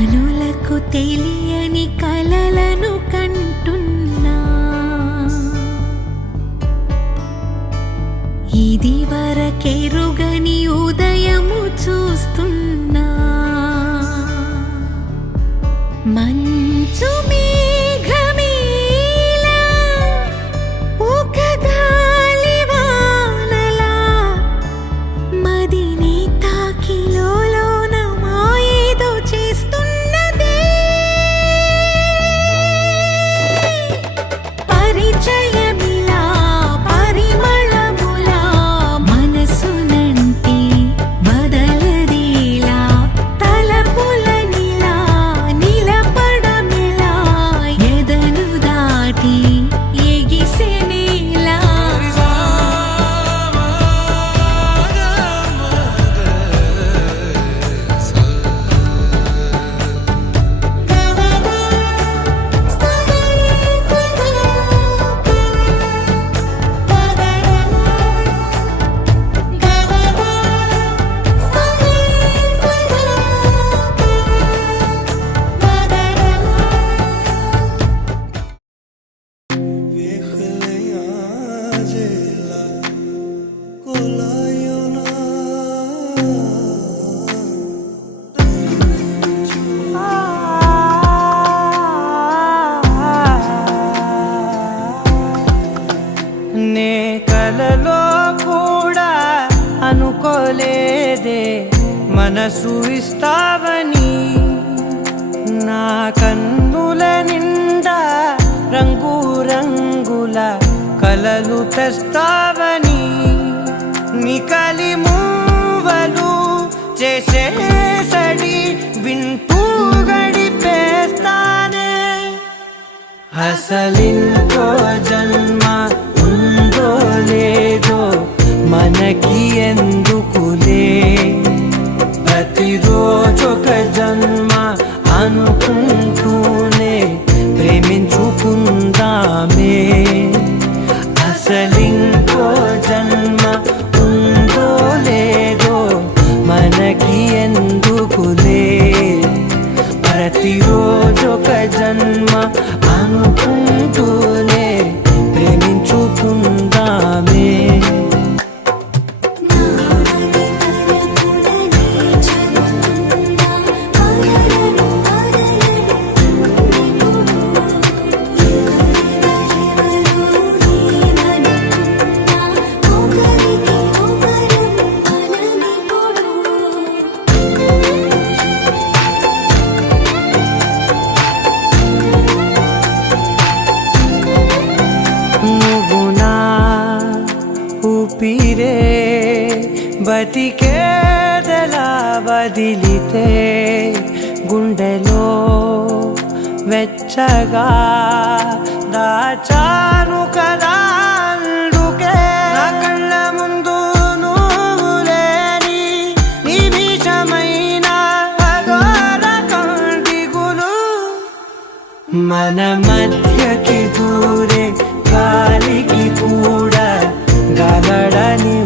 కనులకు తెలియని కలలను కంటున్నా, ఇది వరకెరుగని ఉదయము చూస్తున్నా. మంచు మేఘమేలా ఒక గాలివానలా మదిని తాకిలోన మాయేదో చేస్తున్నదే. పరిచయమిలా పరిమళములా మనసునంటే వదలదేలా, తలపులనిలా నిలపడమిలా ఎదను దాటి ఎగిసెనేలా. నే కలలో కూడా అనుకోలేదే మనసు ఇస్తావని, నా కన్నుల నిండా రంగు రంగుల కలలు తెస్తావని. నికలి మూవలు చేసేసడి వింటూ గడిపేస్తానే. అసలింకో జన్మ ఉందో లేదో మనకి ఎందుకులే, ప్రతిరోజొక జన్మ అనుకుంటూనే ప్రేమించుకుందామే. అసలింకో జన్మ ఉందో లేదో మనకి ఎందుకులే, ప్రతిరోజొక జన్మ అనుకుంటూనే ప్రేమించుకుందామే. నువ్వు నా ఊపిరే బతికేదలా వదిలితే, గుండెలో వెచ్చగా దాచాను కదా అందుకే. నా కళ్ళ ముందు నువ్వు లేని నిమిషమైన అఘోర కంటిగులు, మన మధ్యకి దూరే గాలికి కూడా గలడని